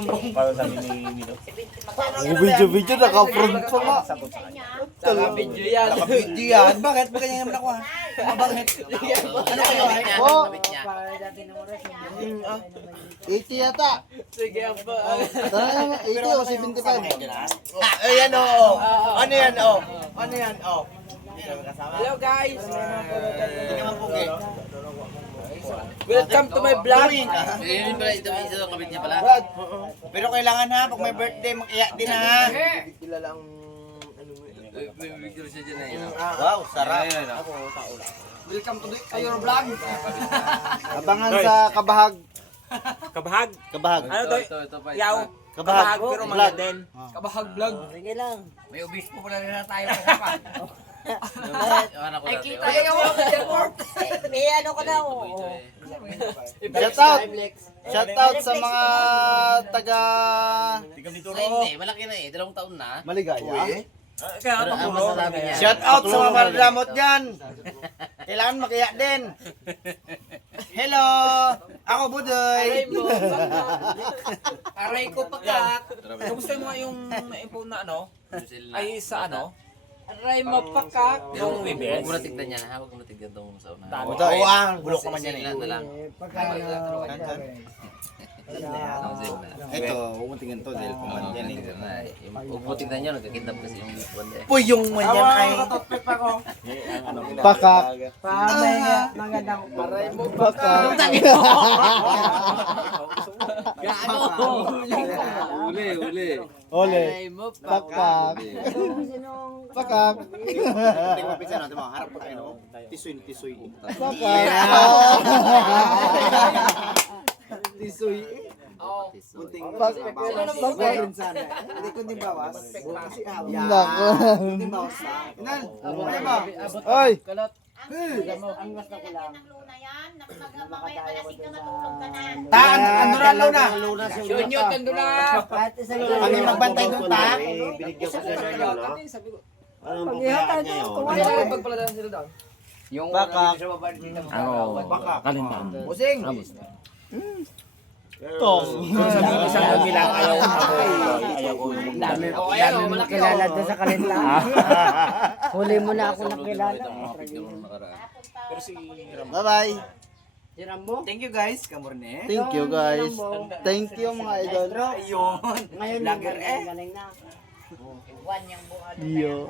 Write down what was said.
Para sa ni Milo. Video naka-front pa nga. Naka-video yan. Naka-video yan. Bakit? Bakit ganyan naman ako ha? Bakit? Ano kayo ay? Oh, 80 yata. Sige, aba. Tara naman, 80 o 75. Ayan o. Ano yan o? Ano yan o? Hello guys. Hindi naman pugi. Welcome to my vlog. Yun pala, ito ang kabit niya pala. Pero kailangan ha, pag may birthday, mag-iyak din ha. May video siya dyan na yun. Wow, sarap. Welcome to your vlog. Abangan sa Kabahag. Kabahag. Kabahag. Ano to? Ito pa. Yaw. Kabahag. Pero Vlog. mga din. Kabahag vlog. May obispo pala na tayo kasama. Ay, kita niyo mo. May ano ko na, oo. Shout out sa mga taga Tigam dito Ay, ro. hindi. Malaki na eh. 2 taon na. Maligaya. Kaya Pero ang papulo. masasabi niya. Shout out sa mga maradamot dyan. Kailangan mag-iyak din. Hello! Ako Budoy. Aray mo. Aray ko pakak. Kamusta mo yung info na ano? Ay sa ano? Aray mo pakak. Yung Huwag WebS. mo na tignan yan ha. Huwag mo na tignan itong sa una. Tama. Ito, bulok naman yan eh. Silat na lang. Ito, huwag mo tingin to dahil puman yan eh. Huwag mo tignan nyo. Nagkakindap kasi yung banda eh. Uy, yung man yan ay... Pakak. Magandang Aray mo Pakak. Uli. Ole. Aray mo Pakak. Pakak. Hindi ko mapisa natin mga harap pa kayo. Tisoy. Pakak. Tisoy. Pakak. Bawas sana. Hindi ko din bawas. Kasi Nako. Hindi bawas na. Inan, ano ba? Oy. ang gusto ko lang. Mamaya malasing ka matulog ka na. Ta, ano ralaw na? Yun, tando na. Kahit isang Kami magbantay doon ta. pag-ihatan niyo, kung Ano wala. yung pagpaladahan sila doon? Yung Pakak. Kalintaan. Busing. Tong. Isang bilang ayaw ako. Ayaw ko. Dami, Oh, ayan, dami oh, mo malaki, kilala oh. doon sa kalintaan. Huli mo na ako nakilala. Bye-bye. Si Rambo? Thank you guys, Kamorne. Thank you guys. Thank you mga idol. Ayun. Ngayon, Lager eh. galing na. Yo.